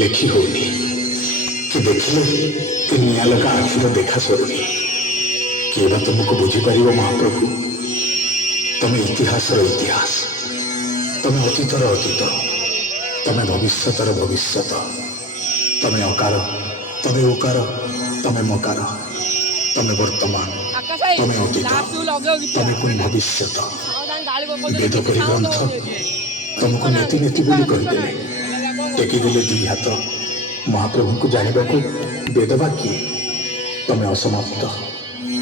ଲେଖି ହଉନି କି ଦେଖିଲେ କି ନିଆଁ ଲଗା ଆଖିର ଦେଖା ସରୁନି। କିଏ ବା ତୁମକୁ ବୁଝିପାରିବ ମହାପ୍ରଭୁ? ତମେ ଇତିହାସର ଇତିହାସ, ତମେ ଅତୀତର ଅତୀତ, ତମେ ଭବିଷ୍ୟତର ଭବିଷ୍ୟତ। ତମେ ଅକାର, ତମେ ଉକାର, ତମେ ମକାର, ତମେ ବର୍ତ୍ତମାନ, ତମେ ଅତୀତ, ତମେ ପୁଣି ଭବିଷ୍ୟତ। ବେଦ ପରି ଗ୍ରନ୍ଥ ତମକୁ ନେତି ନେତି ବୋଲି କହିଦେଲେ, ଟେକିଦେଲେ ଦି ହାତ। ମହାପ୍ରଭୁଙ୍କୁ ଜାଣିବାକୁ ବେଦ ବା କିଏ? ତମେ ଅସମାପ୍ତ,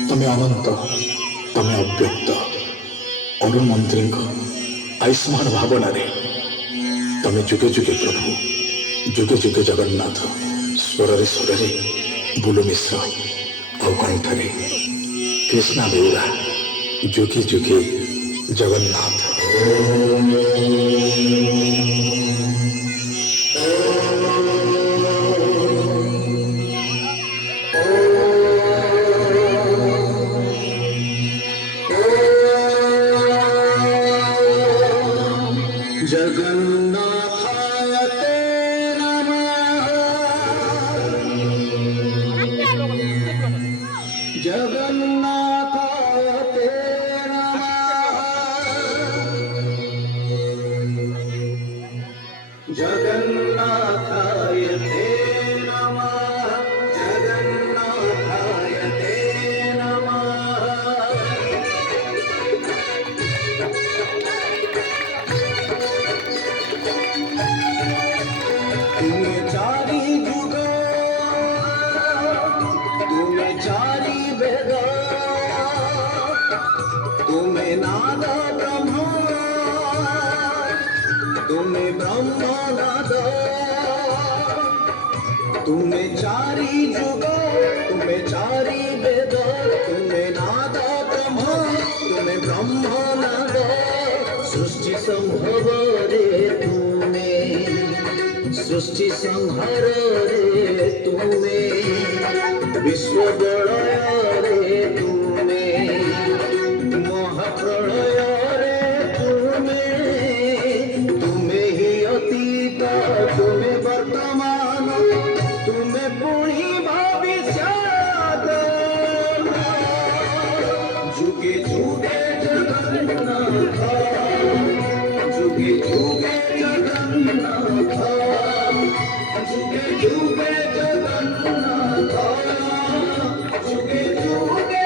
ତମେ ଅନନ୍ତ, ତମେ ଅବ୍ୟକ୍ତ। ଅରୁଣ ମନ୍ତ୍ରୀଙ୍କ ଆୟୁଷ୍ମାନ ଭାବନାରେ ତମେ ଯୁଗେ ଯୁଗେ ପ୍ରଭୁ, ଯୁଗେ ଯୁଗେ ଜଗନ୍ନାଥ। ସ୍ୱରରେ ସ୍ୱରରେ ବୁଲୁ ମିଶ୍ର ଆଉ କଣ୍ଠରେ କୃଷ୍ଣା ବେଉରା, ଯୁଗେ ଯୁଗେ ଜଗନ୍ନାଥ। जगन्नाथाय ते नमः, जगन्नाथाय ते नमः, जगन्नाथाय ते नमः, जगन्नाथाय ते नमः। तुम्हें चारी जुग, तुम्हें चारी वेद, तुम्हें नाद ब्रह्म, तुम्हें ब्रह्म नाद। तुम्हें चारी जुग, तुम्हें चारी वेद, तुम्हें नाद ब्रह्म, तुम्हें ब्रह्म नाद। सृष्टि संभव रे तुम्हें, सृष्टि संहार रे तुम्हें, विश्व प्रलय रे तुम्हें, महाप्रलय रे तुम्हें। तुम्हें ही अतीत, तुम्हें वर्तमान, तुम्हें पुणी भविष्यत। जुगे जुगे जगन्नाथ, जुगे जुगे जगन्नाथ, जुगे जुगे जगन्नाथ, जुगे जुगे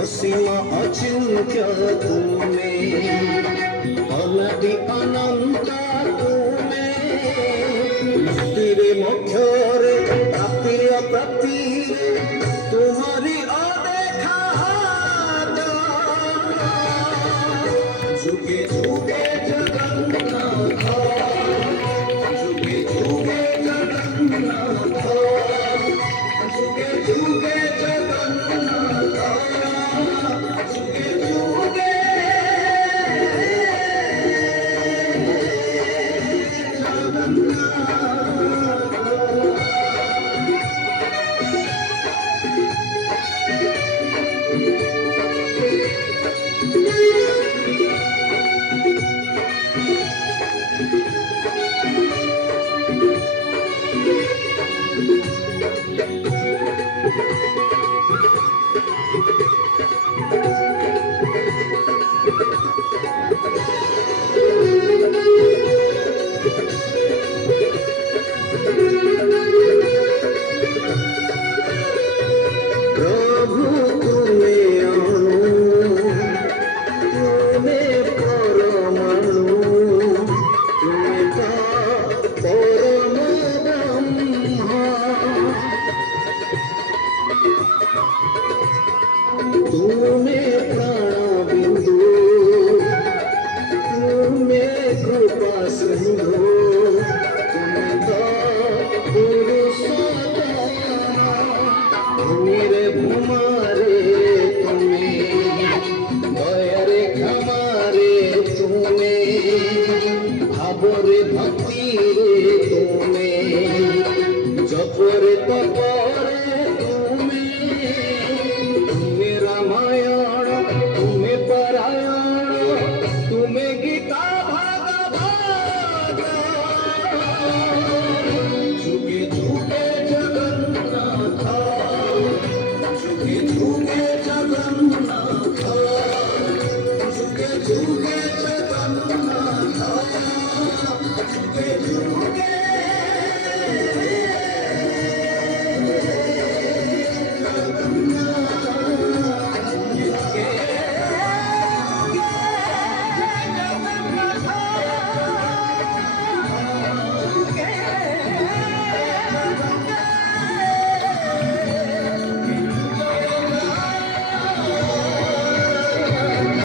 असीमा अचिंत्य तुम्हें, अनदि अनंत तुम्हें। मुक्तिरे मोक्षरे प्राप्ति अप्राप्ति तुम्हारी अदेखा हाथ। जुगे जुगे जगन्नाथ, जुगे जुगे जगन्नाथ, जुगे जुगे जगन्नाथ, जुगे जुगे जगन्नाथ। में गीता